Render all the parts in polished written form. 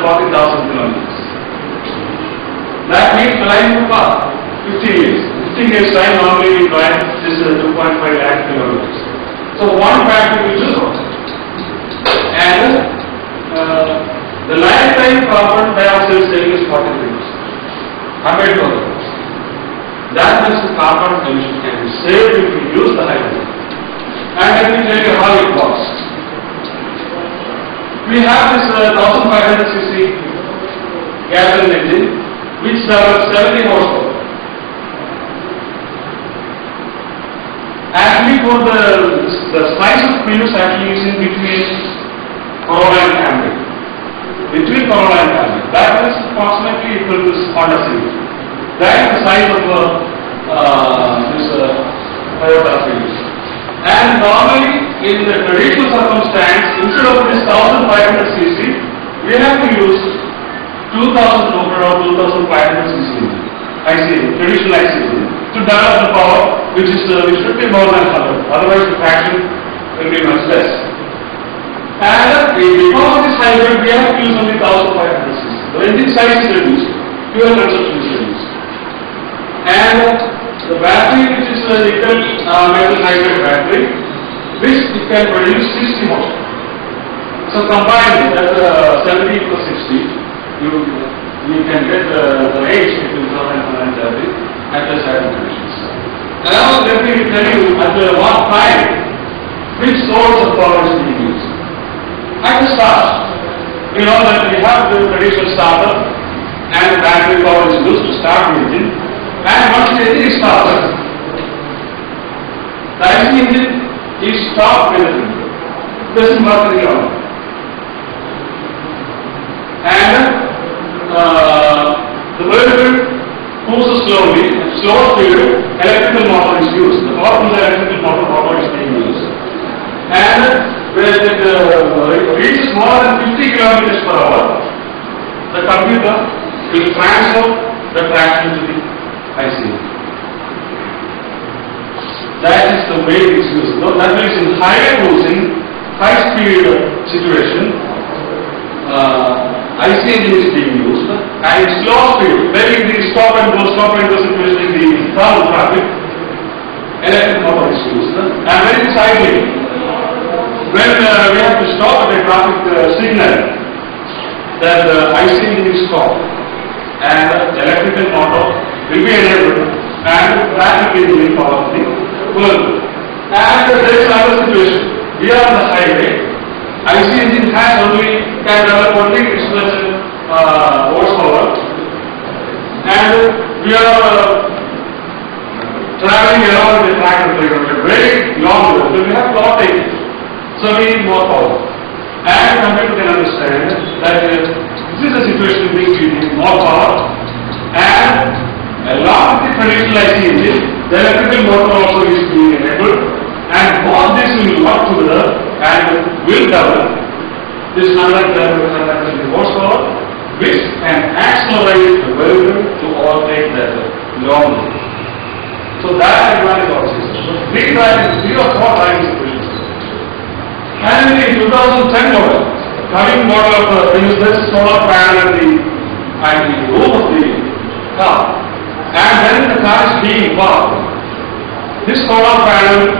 140,000 kilometers. That means the line will pass 15 years. 15 years time normally we drive this 2.5 lakh kilometers. So one battery will do so. And the lifetime carbon dioxide saving is 43%. 100%. That means the carbon emission can be saved if we use the hydrogen. And let me tell you how it works. We have this 1500 cc gasoline engine which serves 70 horsepower. Actually, for the size of wheels actually is in between Corolla and Camry. Between Corolla and Camry. That is approximately equal to Honda Civic. That is the size of this Toyota wheels. And normally, in the traditional circumstance, instead of this 1500 cc, we have to use 2000 or 2500 cc IC, traditional IC, to develop the power, which should be more than 100. Otherwise, the fraction will be much less. And because of this hybrid, we have to use only 1500 cc. The engine size is reduced, fuel consumption is reduced, and the battery, which is a nickel metal hydride battery, which it can produce 60 horsepower. So combined at 70 plus 60, you can get the range between 100 and 130 at the certain conditions. And now let me tell you at what time which source of power is being used. At the start, you know that we have the traditional starter and the battery power is used to start the engine. And once the engine is started, the IC engine is stopped with the engine. It doesn't work any longer. And the vehicle moves slowly, slower speed, electrical motor is used. The power from the electrical motor is being used. And when it reaches more than 50 kilometers per hour, the computer will transfer the traction to the IC. That is the way it is used. No, that means in higher cruising, high speed situation, IC engine is being used, and in slow speed, very the stop and go situation in the thermal traffic, electric motor is used. And when it is idling, when we have to stop at a traffic signal, then the IC engine is stopped, and the electrical motor will be enabled, and that will be the power of the vehicle. And there is another situation. We are on the highway. IC engine can develop only its horsepower, and we are traveling around the track and playground very long road. So we have to take it. So we need more power. And the computer can understand that this is a situation in which we need more power, and along with the traditional IC engine, the electrical motor also is being enabled, and all this will work together and will develop this 150 horsepower, which can accelerate the vehicle to overtake that long road. So that advantage also is. So three or four driving situations. And in the 2010 model, coming model of the useless solar panel and the roof of the car. And when the car is being parked, this solar panel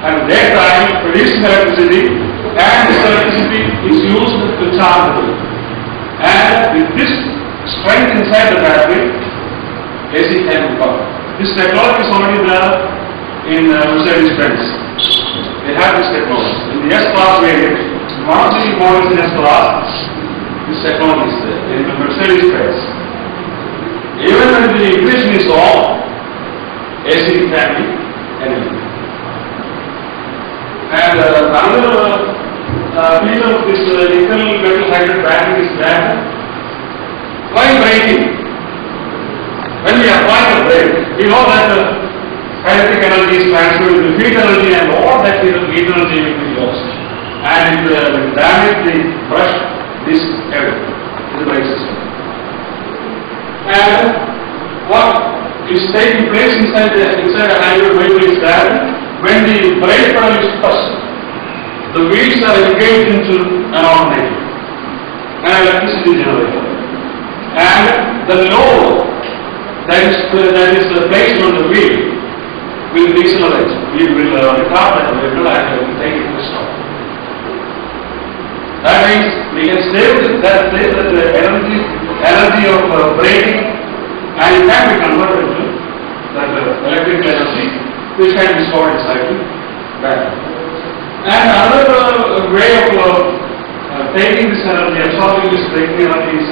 and daytime producing electricity, and this electricity is used to charge the vehicle. And with this strength inside the battery, AC can be powered. This technology is already there in Mercedes-Benz. They have this technology. In the S-Class variant, one of the models in S-Class, this technology is there in the Mercedes-Benz. Even when the ignition is off, AC can be enabled. And another piece of this nickel metal hydride battery is that while braking, when we apply the brake, we know that the kinetic energy is transferred to the heat energy, and all that heat energy will be lost. And it will damage the brush disc area in the brake system. And what is taking place inside a hybrid vehicle is that when the brake pedal is pressed, the wheels are engaged into an alternator. an electricity generator. And the load that is placed on the wheel will decelerate. We will retard that vehicle and will take it to stop. That means we can save the energy of braking, and it can be converted to that electric energy which can be stored inside the battery. And another way of taking this energy, absorbing this braking energy is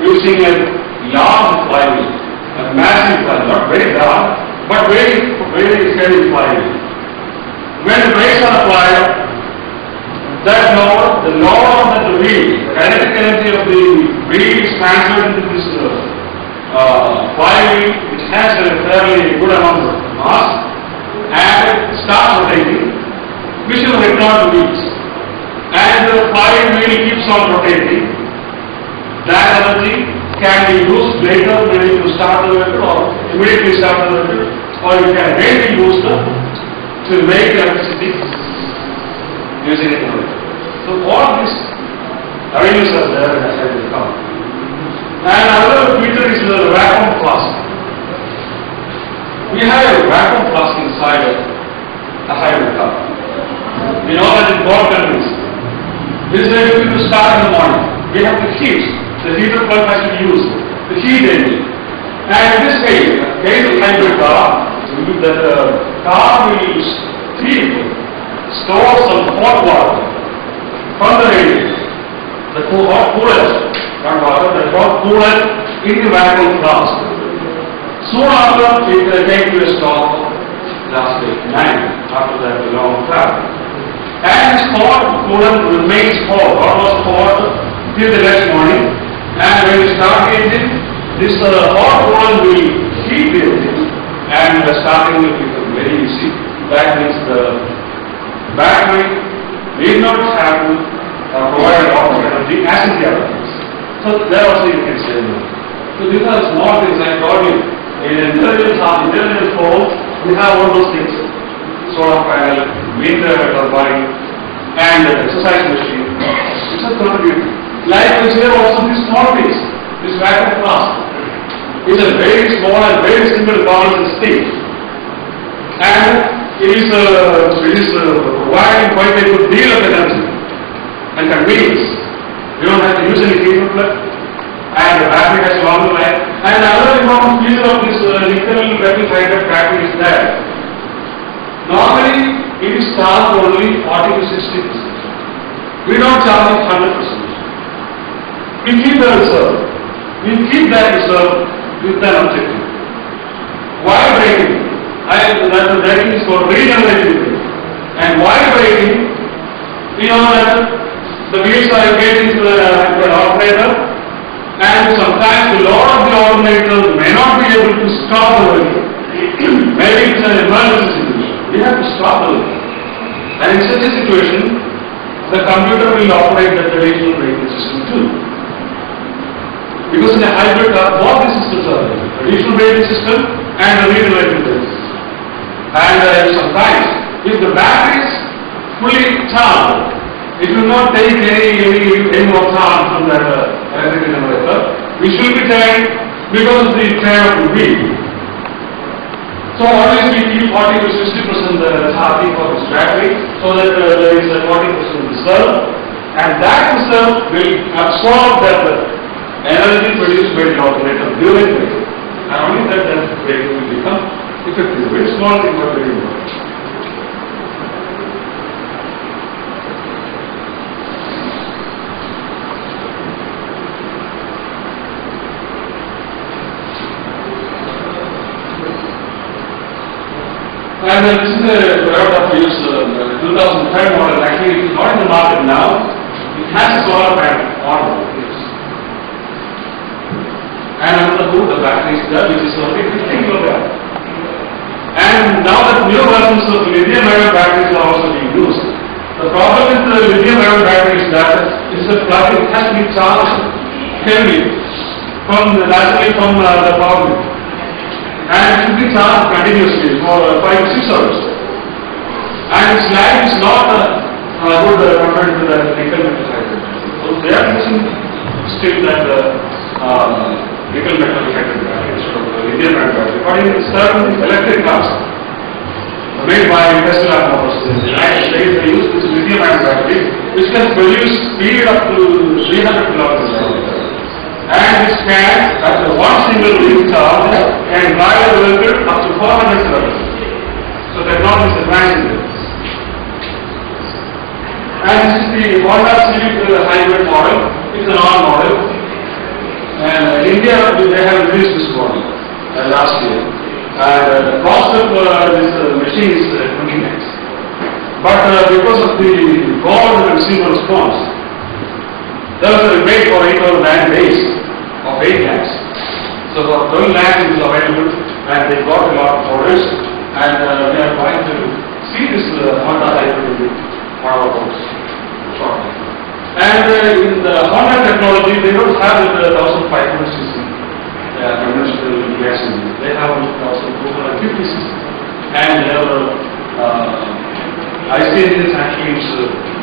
using a large flywheel, a massive flywheel, not very large, but very heavy flywheel. When the brakes are applied, the load on the wheel, the kinetic energy of the wheel is transferred into this flywheel, which has a fairly good amount of mass, and it starts rotating, which will return the wheels. And the flywheel keeps on rotating. That energy can be used later, maybe to start the vehicle or immediately start the vehicle, or you can maybe use them to make electricity using it. So all these avenues are there in a hybrid car. And another feature is the vacuum flask. We have a vacuum flask inside a hybrid car. We know that in both countries, this is able to start in the morning. We have to heat. The heater plug has to be used. The heat engine. And in this case of hybrid car, the car will store some hot water from the radiator. The hot coolant, not water, the hot coolant in the vacuum flask. Soon after, it came to a stop last night, after that long travel. And this hot coolant remains hot, almost hot till the next morning. And when you start the engine, this hot coolant will heat the engine, and the starting will become very easy. That means the battery need not have to provide a lot of energy as in the other things. So there also you can say no. So these are small things like body. In intelligence home, we have all those things. Solar panel, wind turbine, and exercise machine. It's a contributor. Likewise, here also these small things. This vacuum flask is a very small and very simple balance thing. And it is providing quite a good deal of energy and convenience. You don't have to use any cable plug, and the battery has longer life. And another important feature of this nickel metal hydride battery is that normally it is charged only 40 to 60%. We don't charge it 100%. We keep the reserve. We keep that reserve with an objective. Why braking? That the braking is for regenerative braking. And why braking? We know that the wheels are engaged into the alternator, and sometimes the load of the alternator may not be able to stop the vehicle. Maybe it's an emergency situation. We have to stop the vehicle. And in such a situation, the computer will operate the traditional braking system too. Because in a hybrid car, both the systems are there. Traditional braking system and the regenerative braking system. And sometimes, if the battery is fully charged, it will not take any more charge from that electric generator, which will be taken because of the chain of the wheel. So always we keep 40 to 60% charging for this battery, so that there is a 40% reserve, and that reserve will absorb that energy produced by the alternator during braking. And only that braking will become effective. Very small thing, but very important. And this is a Toyota Prius 2005 model. Actually, it is not in the market now. It has a solar panel on it. And under the hood, the battery is there, which is only 15 kilowatt. And now that new versions of lithium-ion batteries are also being used. The problem with the lithium-ion battery is that it has to be charged heavily naturally from the power grid. And it should be charged continuously for 5 to 6 hours. And its life is not good compared to the nickel metal hydride. So they are using still that nickel metal effective battery instead of the lithium ion battery. But in certain electric cars made by Tesla Motors in the United States, they use this lithium ion battery which can produce speed up to 300 kilometers per hour. And this can, after one single wheel charge, can drive a vehicle up to 400 kilometers. So technology is advancing this. And this is the Honda Civic-hybrid model. It's an all model. And in India, they have released this model last year. And the cost of this machine is 20 lakhs. But because of the gold and consumer response, there was a rebate for 8 or 9 days of 8 lakhs. So for 12 lakhs it is available, and they got a lot of orders. And we are going to see this Honda hybrid in one of our books shortly. And in the Honda technology, they don't have the 1500cc conventional gas engine. They have 1250cc. And their IC engine actually is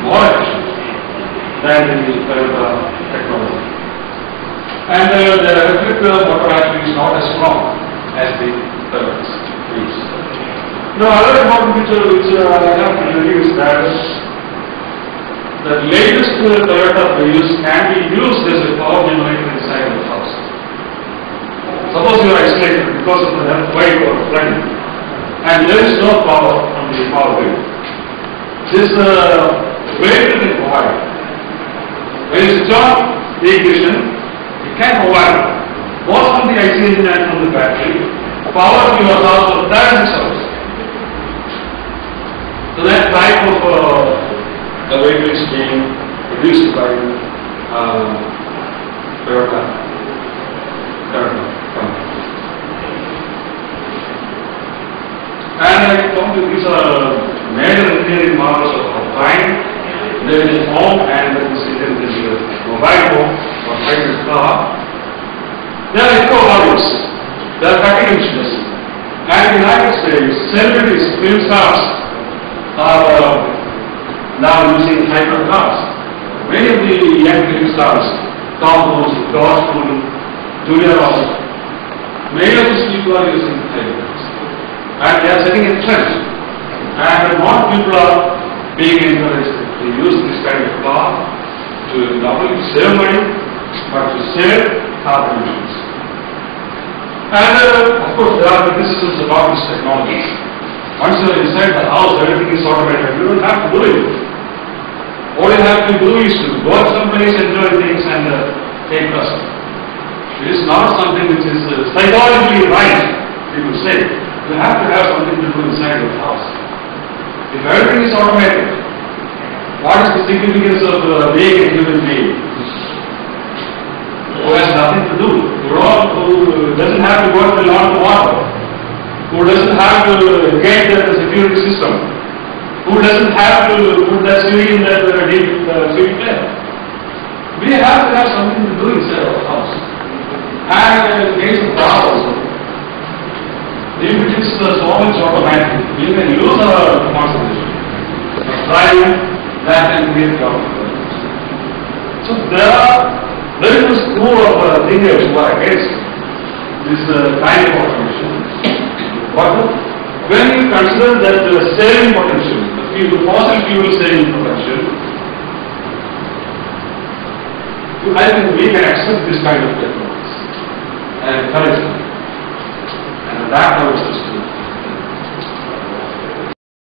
more efficient than the Toyota technology. And the electric motor actually is not as strong as the Toyota's use. Now, another important feature which I have to tell you is that the latest Toyota Prius can be used as a power generator inside the house. Suppose you are isolated because of the earthquake or flooding, and there is no power from the power grid. This vehicle can provide. When you switch on the ignition, it can provide both from the IC engine and from the battery power to your house for 36 hours. So that type of the vehicle is being produced by Toyota company. And I told you these are major engineering models of flying. There is a home and there is a mobile home or private car. They are eco models. They are cutting-edge machines. And in the United States, celebrities, film stars are now using hybrid cars. Many of the young film stars, Tom Cruise, George Clooney, Julia Roberts, many of these people are using hybrid cars. And they are setting a trend. And more people are being encouraged to use this kind of car to not only save money, but to save carbon emissions. And of course, there are criticisms about this technology. Once you are inside the house, everything is automated. You don't have to do it. All you have to do is to go to some place, enjoy things, and take rest. It is not something which is psychologically right, people say. You have to have something to do inside your house. If everything is automated, what is the significance of being a human being who has nothing to do, who doesn't have to go to the lawn to water, who doesn't have to get the security system, who doesn't have to put that CV in that deep field there. We have to have something to do inside our house. And in the case of car also, if it is so much automatic, we can use our concentration. Driving, that can create problems. So there is a school of thinkers who are against this kind of automation. But when you consider that the saving potential, the fossil fuel saving potential, I think we can accept this kind of technologies and encourage them and adapt our system.